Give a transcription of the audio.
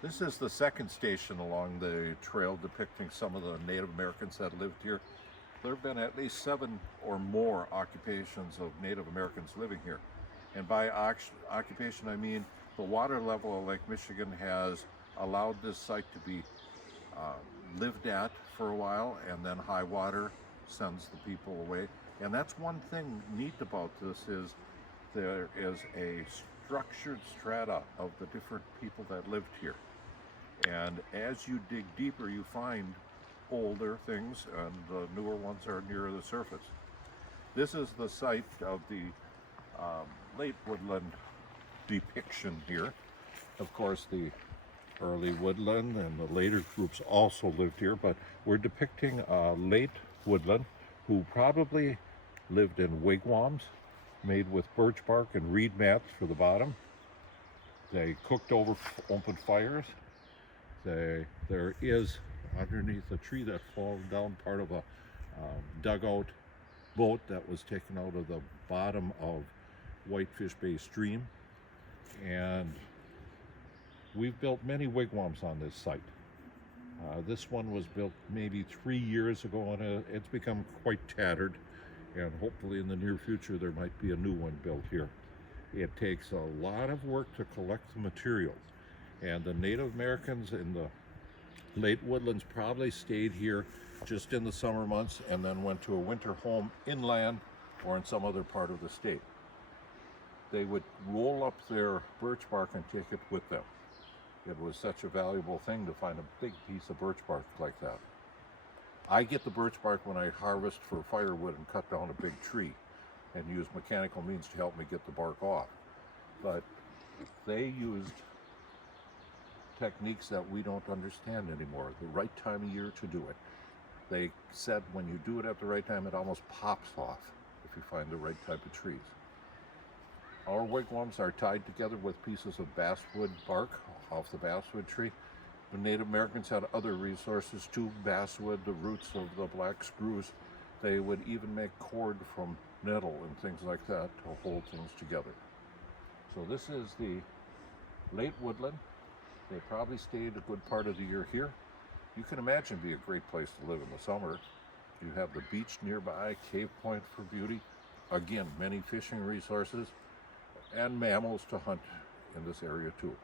This is the second station along the trail depicting some of the Native Americans that lived here. There have been at least 7 or more occupations of Native Americans living here. And by occupation, I mean the water level of Lake Michigan has allowed this site to be uh, lived at for a while, and then high water sends the people away. And that's one thing neat about this is there is a structured strata of the different people that lived here. And as you dig deeper, you find older things, and the newer ones are nearer the surface. This is the site of the late Woodland depiction here. Of course, the early Woodland and the later groups also lived here, but we're depicting late Woodland who probably lived in wigwams made with birch bark and reed mats for the bottom. They cooked over open fires. There is underneath a tree that falls down part of a dugout boat that was taken out of the bottom of Whitefish Bay Stream, and we've built many wigwams on this site. This one was built maybe 3 years ago, and it's become quite tattered, and hopefully in the near future there might be a new one built here. It takes a lot of work to collect the materials, and the Native Americans in the late Woodlands probably stayed here just in the summer months and then went to a winter home inland or in some other part of the state. They would roll up their birch bark and take it with them. It was such a valuable thing to find a big piece of birch bark like that. I get the birch bark when I harvest for firewood and cut down a big tree and use mechanical means to help me get the bark off. But they used techniques that we don't understand anymore, the right time of year to do it. They said when you do it at the right time, it almost pops off if you find the right type of trees. Our wigwams are tied together with pieces of basswood bark off the basswood tree. The Native Americans had other resources too, basswood, the roots of the black spruce. They would even make cord from nettle and things like that to hold things together. So this is the late Woodland. They probably stayed a good part of the year here. You can imagine it'd be a great place to live in the summer. You have the beach nearby, Cave Point for beauty. Again, many fishing resources and mammals to hunt in this area too.